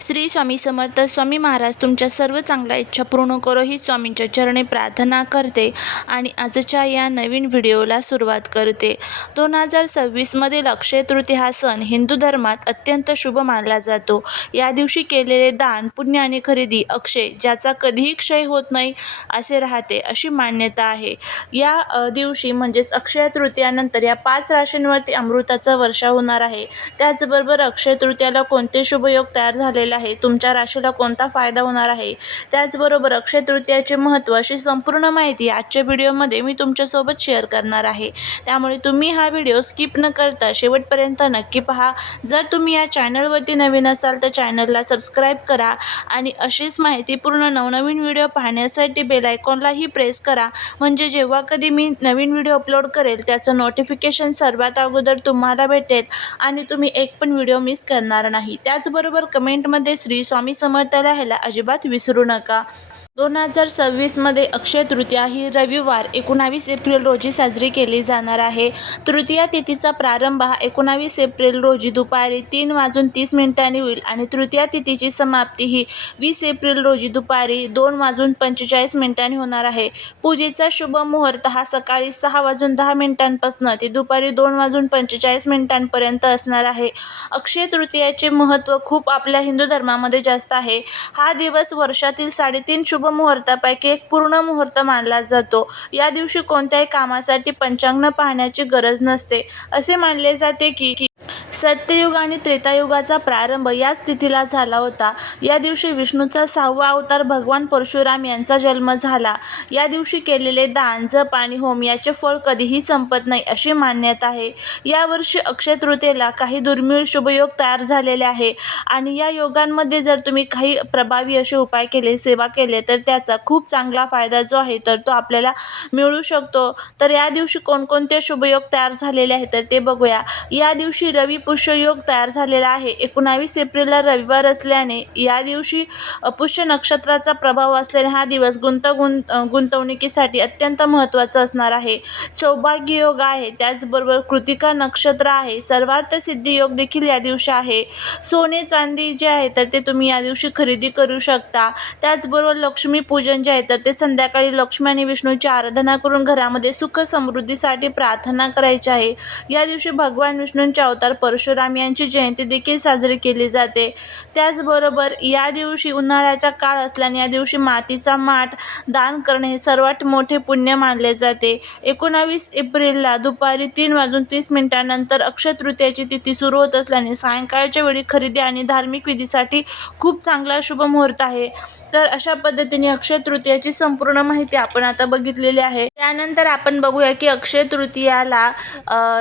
श्री स्वामी समर्थ. स्वामी महाराज तुमच्या सर्व चांगल्या इच्छा पूर्ण करो ही स्वामींच्या चरणी प्रार्थना करते आणि आजच्या या नवीन व्हिडिओला सुरुवात करते. 2026 मधील अक्षय तृतीया हा सण हिंदू धर्मात अत्यंत शुभ मानला जातो. या दिवशी केलेले दान, पुण्य आणि खरेदी अक्षय, ज्याचा कधीही क्षय होत नाही असे राहते, अशी मान्यता आहे. या दिवशी म्हणजेच अक्षय तृतीयानंतर या 5 राशींवरती अमृताचा वर्षाव होणार आहे. त्याचबरोबर अक्षय तृतीयाला कोणते शुभयोग तयार झालेले आहे, तुमच्या राशीला कोणता फायदा होणार आहे, त्याचबरोबर अक्षय तृतीयाचे महत्त्व अशी संपूर्ण माहिती आजच्या व्हिडिओमध्ये मी तुमच्यासोबत शेअर करणार आहे. त्यामुळे तुम्ही हा व्हिडिओ स्किप न करता शेवटपर्यंत नक्की पहा. जर तुम्ही या चॅनलवरती नवीन असाल तर चॅनलला सबस्क्राईब करा आणि अशीच माहितीपूर्ण नवनवीन व्हिडिओ पाहण्यासाठी बेल आयकॉनलाही प्रेस करा, म्हणजे जेव्हा कधी मी नवीन व्हिडिओ अपलोड करेल त्याचं नोटिफिकेशन सर्वात अगोदर तुम्हाला भेटेल आणि तुम्ही एक पण व्हिडिओ मिस करणार नाही. त्याचबरोबर कमेंटमध्ये श्री स्वामी समर्थ लिहायला अजिबात विसरू नका. 2026 मध्ये अक्षय तृतीया ही रविवार 19 एप्रिल रोजी साजरी केली जाणार आहे. तृतीया तिथीचा प्रारंभ हा 19 एप्रिल रोजी दुपारी 3:30 होईल आणि तृतीया तिथीची समाप्ती ही 20 एप्रिल रोजी दुपारी 2:45 होणार आहे. पूजेचा शुभ मुहूर्त हा सकाळी 6:10 ते दुपारी 2:45 पर्यंत असणार आहे. अक्षय तृतीयाचे महत्त्व खूप आपल्या हिंदू धर्मामध्ये जास्त आहे. हा दिवस वर्षातील 3.5 शुभ मुहूर्तापैकी एक पूर्ण मुहूर्त मानला जातो. या दिवशी कोणत्याही कामासाठी पंचांग पाहण्याची गरज नसते. असे मानले जाते की सत्ययुग आणि त्रेतायुगाचा प्रारंभ याच तिथीला झाला होता. या दिवशी विष्णूचा 6वा अवतार भगवान परशुराम यांचा जन्म झाला. या दिवशी केलेले दान, जप आणि होम याचे फळ कधीही संपत नाही अशी मान्यता आहे. यावर्षी अक्षय तृतीयेला काही दुर्मिळ शुभयोग तयार झालेले आहे आणि या योगांमध्ये जर तुम्ही काही प्रभावी असे उपाय केले, सेवा केले तर त्याचा खूप चांगला फायदा जो आहे तर तो आपल्याला मिळू शकतो. तर या दिवशी कोणकोणते शुभयोग तयार झालेले आहेत तर ते बघूया. या दिवशी रवी पुष्य योग तयार झालेला आहे. 19 एप्रिलला रविवार असल्याने या दिवशी पुष्य नक्षत्राचा प्रभाव असल्याने हा दिवस गुंतवणुकीसाठी अत्यंत महत्त्वाचा असणार आहे. सौभाग्य योग आहे, त्याचबरोबर कृतिका नक्षत्र आहे. सर्वार्थ सिद्धी योग देखील या दिवशी आहे. सोने चांदी जे आहे तर ते तुम्ही या दिवशी खरेदी करू शकता. त्याचबरोबर लक्ष्मी पूजन जे आहे तर ते संध्याकाळी लक्ष्मी आणि विष्णूची आराधना करून घरामध्ये सुख समृद्धीसाठी प्रार्थना करायची आहे. या दिवशी भगवान विष्णूंचे अवतार परशुराम यांची जयंती देखील साजरी केली जाते. त्याचबरोबर या दिवशी उन्हाळ्याचा काळ असल्याने या दिवशी मातीचा माठ दान करणे हे सर्वात मोठे पुण्य मानले जाते. 19 एप्रिलला दुपारी 3:30 नंतर अक्षय तृतीयाची तिथी सुरू होत असल्याने सायंकाळच्या वेळी खरेदी आणि धार्मिक विधीसाठी खूप चांगला शुभ मुहूर्त आहे. तर अशा पद्धतीने अक्षय तृतीयाची संपूर्ण माहिती आपण आता बघितलेली आहे. त्यानंतर आपण बघूया की अक्षय तृतीयाला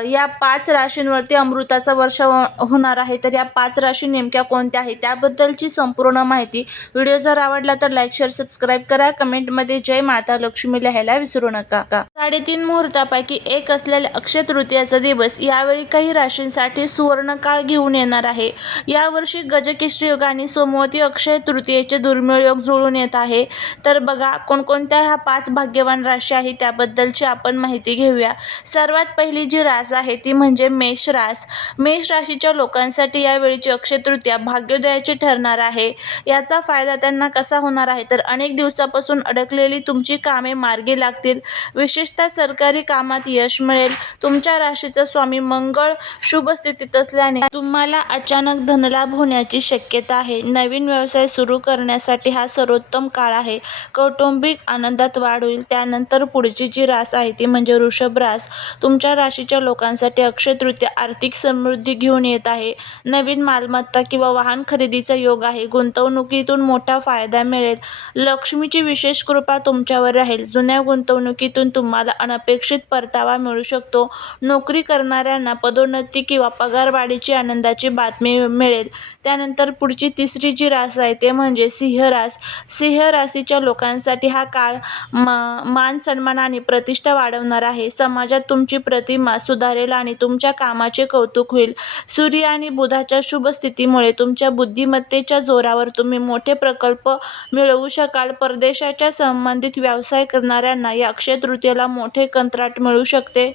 या 5 राशींवरती अमृताचा वर्षाव होणार आहे. तर या 5 राशी नेमक्या कोणत्या आहेत त्याबद्दलची संपूर्ण माहिती. व्हिडिओ जर आवडला तर लाईक, शेअर, सबस्क्राईब करा. कमेंटमध्ये जय माता लक्ष्मी लिहायला विसरू नका. 3.5 मुहूर्तापैकी एक असलेल्या अक्षय तृतीयाचा दिवस यावेळी काही राशींसाठी सुवर्ण काळ घेऊन येणार आहे. यावर्षी गजकेसरी योग आणि सोमवती अक्षय तृतीयेचे दुर्मिळ योग जुळून येत आहे. तर बघा कोणकोणत्या ह्या 5 भाग्यवान राशी आहेत त्याबद्दलची आपण माहिती घेऊया. सर्वात पहिली जी रास आहे ती म्हणजे मेष रास. मेष राशीच्या लोकांसाठी यावेळीची अक्षय तृतीया भाग्योदयाची ठरणार आहे. याचा फायदा त्यांना कसा होणार आहे तर अनेक दिवसापासून अडकलेली तुमची कामे मार्गी लागतील. विशेषतः सरकारी कामात यश मिळेल. तुमच्या राशीचा स्वामी मंगळ शुभ स्थितीत असल्याने तुम्हाला अचानक धनलाभ होण्याची शक्यता आहे. नवीन व्यवसाय सुरू करण्यासाठी हा सर्वोत्तम काळ आहे. कौटुंबिक आनंदात वाढ होईल. त्यानंतर पुढची जी रास आहे ती म्हणजे वृषभ रास. तुमच्या राशीच्या लोकांसाठी अक्षय तृतीया आर्थिक समृद्धी घेऊन येत आहे. नवीन मालमत्ता किंवा वाहन खरेदीचा योग आहे. गुंतवणुकीतून मोठा फायदा मिळेल. लक्ष्मीची विशेष कृपा तुमच्यावर राहील. जुन्या गुंतवणुकीतून तुम्हाला अनपेक्षित परतावा मिळू शकतो. नोकरी करणाऱ्यांना पदोन्नती किंवा पगारवाढीची आनंदाची बातमी मिळेल. त्यानंतर पुढची तिसरी जी रास आहे ते म्हणजे सिंह रास. सिंह राशीच्या लोकांसाठी हा काळ मान सन्मान आणि प्रतिष्ठा वाढवणार आहे. समाजात तुमची प्रतिमा सुधारेल आणि तुमच्या कामाचे कौतुक होईल. सूर्य आणि बुधाच्या शुभ स्थितीमुळे तुमच्या बुद्धिमत्तेच्या जोरावर तुम्ही मोठे प्रकल्प मिळवू शकाल. परदेशाच्या संबंधित व्यवसाय करणाऱ्यांना या अक्षय तृतीयेला मोठे कंत्राट मिळू शकते.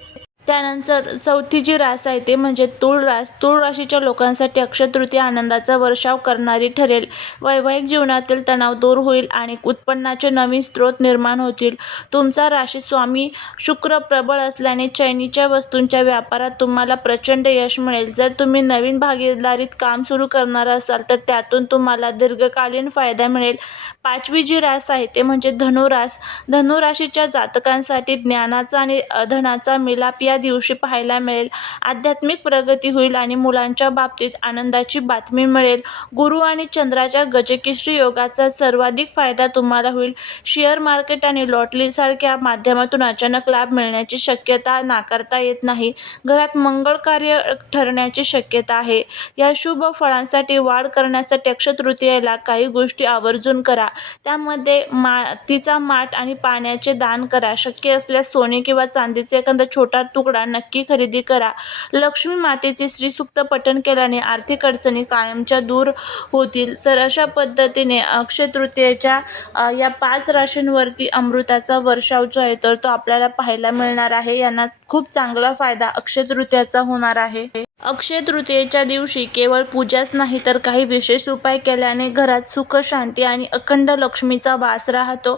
त्यानंतर चौथी जी रास आहे ते म्हणजे तूळ रास. तूळ राशीच्या लोकांसाठी अक्षय तृतीया आनंदाचा वर्षाव करणारी ठरेल. वैवाहिक जीवनातील तणाव दूर होईल आणि उत्पन्नाचे नवीन स्रोत निर्माण होतील. तुमचा राशी स्वामी शुक्र प्रबळ असल्याने चैनीच्या वस्तूंच्या व्यापारात तुम्हाला प्रचंड यश मिळेल. जर तुम्ही नवीन भागीदारीत काम सुरू करणार असाल तर त्यातून तुम्हाला दीर्घकालीन फायदा मिळेल. पाचवी जी रास आहे ते म्हणजे धनुरास. धनुराशीच्या जातकांसाठी ज्ञानाचा आणि धनाचा मिलाप या दिवशी पाहायला मिळेल. आध्यात्मिक प्रगती होईल आणि मुलांच्या बाबतीत आनंदाची बातमी मिळेल. गुरु आणि चंद्राच्या गजकेसरी योगाचा सर्वाधिक फायदा तुम्हाला होईल. शेअर मार्केट आणि लॉटरीसारख्या माध्यमातून अचानक लाभ मिळण्याची शक्यता नाकारता येत नाही. घरात मंगळ कार्य ठरण्याची शक्यता आहे. या शुभ फळांसाठी वाढ करण्यासाठी अक्षय तृतीयेला काही गोष्टी आवर्जून करा. त्यामध्ये मातीचा माठ आणि पाण्याचे दान करा. शक्य असल्यास सोने किंवा चांदीचा एखादा छोटा तुकडा नक्की खरेदी करा. लक्ष्मी मातेचे श्रीसूक्त पठण केल्याने आर्थिक अडचणी कायमच्या दूर होतील. तर अशा पद्धतीने अक्षय तृतीयेच्या या 5 राशींवरती अमृताचा वर्षाव जो आहे तर तो आपल्याला पाहायला मिळणार आहे. यांना खूप चांगला फायदा अक्षय तृतीयेचा होणार आहे. अक्षय तृतीयेच्या दिवशी केवळ पूजाच नाही तर काही विशेष उपाय केल्याने घरात सुख, शांती आणि अखंड लक्ष्मीचा वास राहतो.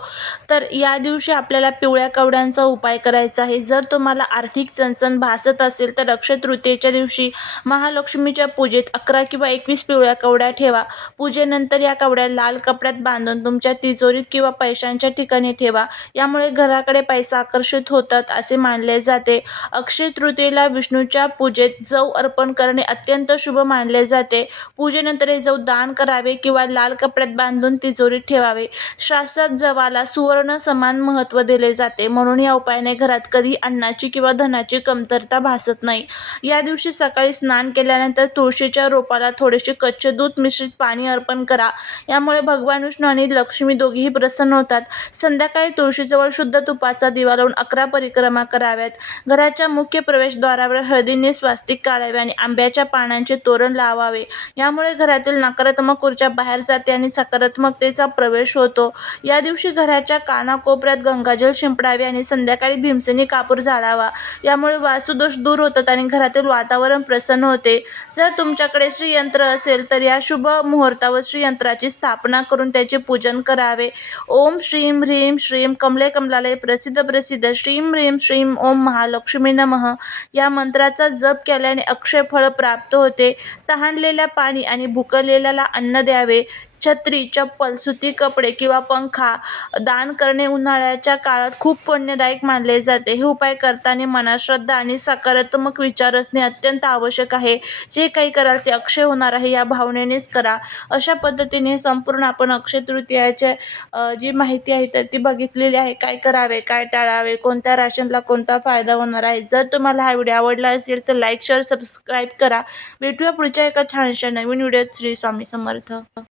तर या दिवशी आपल्याला पिवळ्या कवड्यांचा उपाय करायचा आहे. जर तुम्हाला आर्थिक चणचण भासत असेल तर अक्षय तृतीयेच्या दिवशी महालक्ष्मीच्या पूजेत 11 किंवा 21 पिवळ्या कवड्या ठेवा. पूजेनंतर या कवड्या लाल कपड्यात बांधून तुमच्या तिजोरीत किंवा पैशांच्या ठिकाणी ठेवा. यामुळे घराकडे पैसा आकर्षित होतात असे मानले जाते. अक्षय तृतीयेला विष्णूच्या पूजेत जव अर्पण करणे अत्यंत शुभ मानले जाते. पूजेनंतर हे जव दान करावे किंवा लाल कपड्यात बांधून तिजोरीत ठेवावे. शास्त्रात जवाला सुवर्ण समान महत्त्व दिले जाते. म्हणून या उपायाने घरात कधी अन्नाची किंवा धनाची कमतरता भासत नाही. या दिवशी सकाळी स्नान केल्यानंतर तुळशीच्या रोपाला थोडेसे कच्चे दूध मिश्रित पाणी अर्पण करा. यामुळे भगवान विष्णू आणि लक्ष्मी दोघेही प्रसन्न होतात. संध्याकाळी तुळशीजवळ शुद्ध तुपाचा दिवा लावून 11 परिक्रमा कराव्यात. घराच्या मुख्य प्रवेशद्वारावर हळदीने स्वास्तिक काढावे आणि आंब्याच्या पानांचे तोरण लावावे. यामुळे घरातील नकारात्मक ऊर्जा बाहेर जाते आणि सकारात्मकतेचा प्रवेश होतो. या दिवशी घराच्या कानाकोपऱ्यात गंगाजल शिंपडावे आणि संध्याकाळी भीमसेनी कापूर जाळावा. यामुळे वास्तुदोष दूर होतात आणि घरातील वातावरण प्रसन्न होते. जर तुमच्याकडे श्रीयंत्र असेल तर या शुभ मुहूर्तावर श्रीयंत्राची स्थापना करून त्याचे पूजन करावे. ओम श्रीं ह्रीं श्रीं कमले कमलालय प्रसिद्ध प्रसिद्ध श्रीं ह्रीं श्रीं ओम महालक्ष्मी नमः या मंत्राचा जप केल्याने अक्षय फळ प्राप्त होते. तहानलेल्या पाणी आणि भुकेलेल्याला अन्न द्यावे. छत्री, चप्पल, सुती कपडे किंवा पंखा दान करणे उन्हाळ्याच्या काळात खूप पुण्यदायक मानले जाते. हे उपाय करताना मनात श्रद्धा आणि सकारात्मक विचार असणे अत्यंत आवश्यक आहे. जे काही कराल ते अक्षय होणार आहे या भावनेनेच करा. अशा पद्धतीने संपूर्ण आपण अक्षय तृतीयाचे जी माहिती आहे तर ती बघितलेली आहे. काय करावे, काय टाळावे, कोणत्या राशींना कोणता फायदा होणार आहे. जर तुम्हाला हा व्हिडिओ आवडला असेल तर लाईक, शेअर, सबस्क्राईब करा. भेटूया पुढच्या एका छानशा नवीन व्हिडिओत. श्री स्वामी समर्थ.